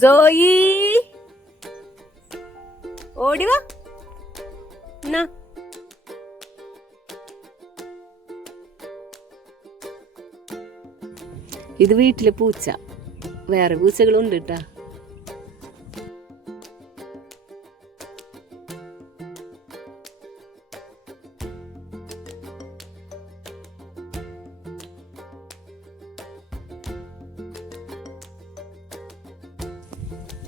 ജോയി ഓടിവാ. ഇത് വീട്ടിലെ പൂച്ച. വേറെ പൂച്ചകളുണ്ട് കേട്ടാ.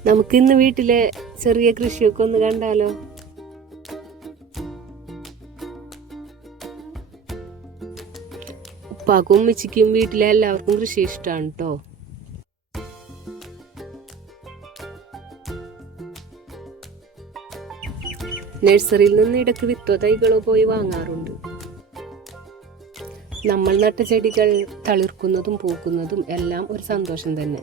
നമുക്ക് ഇന്ന് വീട്ടിലെ ചെറിയ കൃഷിയൊക്കെ ഒന്ന് കണ്ടാലോ? ഉപ്പാക്കും ഉമ്മച്ചിക്കും വീട്ടിലെ എല്ലാവർക്കും കൃഷി ഇഷ്ടമാണ് കേട്ടോ. നഴ്സറിയിൽ നിന്ന് ഇടയ്ക്ക് വിത്തോ തൈകളോ പോയി വാങ്ങാറുണ്ട്. നമ്മൾ നട്ട ചെടികൾ തളിർക്കുന്നതും പൂക്കുന്നതും എല്ലാം ഒരു സന്തോഷം തന്നെ.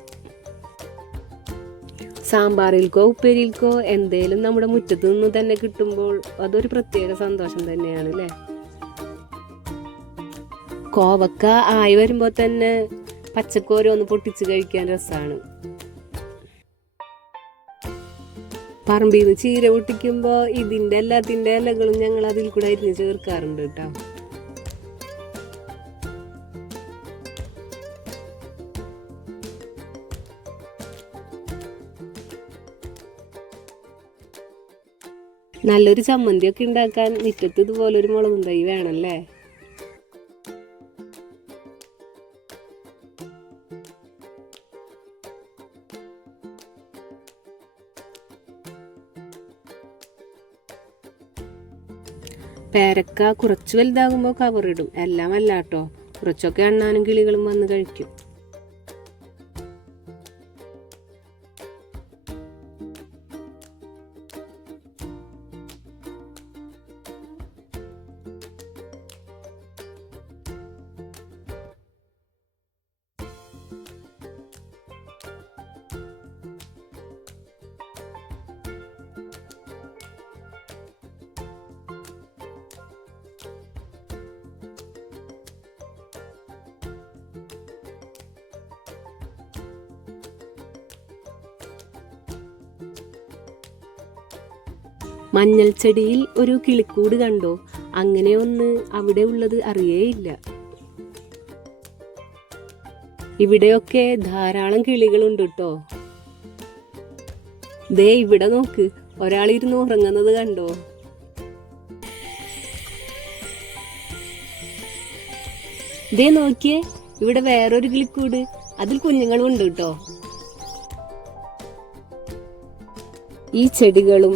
സാമ്പാറിൽക്കോ ഉപ്പേരിയിൽക്കോ എന്തേലും നമ്മുടെ മുറ്റത്ത് നിന്ന് തന്നെ കിട്ടുമ്പോൾ അതൊരു പ്രത്യേക സന്തോഷം തന്നെയാണ് അല്ലേ? കോവക്ക ആയി വരുമ്പോ തന്നെ പച്ചക്കോരോന്ന് പൊട്ടിച്ച് കഴിക്കാൻ രസമാണ്. പറമ്പിൽ നിന്ന് ചീര പൊട്ടിക്കുമ്പോ ഇതിന്റെ എല്ലാത്തിന്റെ ഇലകളും ഞങ്ങൾ അതിൽ കൂടെ അരിഞ്ഞ് ചേർക്കാറുണ്ട് കേട്ടോ. നല്ലൊരു ചമ്മന്തിയൊക്കെ ഉണ്ടാക്കാൻ മുറ്റത്ത് ഇതുപോലൊരു മുളകും തൈ വേണല്ലേ? പേരക്ക കുറച്ച് വലുതാകുമ്പോൾ കവറിടും. എല്ലാം അല്ല കേട്ടോ, കുറച്ചൊക്കെ അണ്ണാനും കിളികളും വന്ന് കഴിക്കും. മഞ്ഞൾ ചെടിയിൽ ഒരു കിളിക്കൂട് കണ്ടോ? അങ്ങനെയൊന്ന് അവിടെ ഉള്ളത് അറിയേയില്ല. ഇവിടെയൊക്കെ ധാരാളം കിളികളുണ്ട് കേട്ടോ. ദേ ഇവിടെ നോക്ക്, ഒരാളിരുന്ന് ഉറങ്ങുന്നത് കണ്ടോ? ദേ നോക്കിയേ, ഇവിടെ വേറൊരു കിളിക്കൂട്, അതിൽ കുഞ്ഞുങ്ങളും ഉണ്ട് കേട്ടോ. ഈ ചെടികളും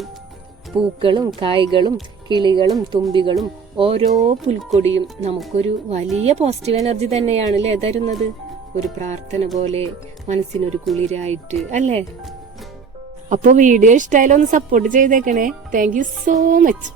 പൂക്കളും കായ്കളും കിളികളും തുമ്പികളും ഓരോ പുൽക്കൊടിയും നമുക്കൊരു വലിയ പോസിറ്റീവ് എനർജി തന്നെയാണല്ലേ തരുന്നത്. ഒരു പ്രാർത്ഥന പോലെ മനസ്സിനൊരു കുളിരായിട്ട് അല്ലേ? അപ്പോൾ വീഡിയോ ഇഷ്ടമായാലും ഒന്ന് സപ്പോർട്ട് ചെയ്തേക്കണേ. Thank you so much.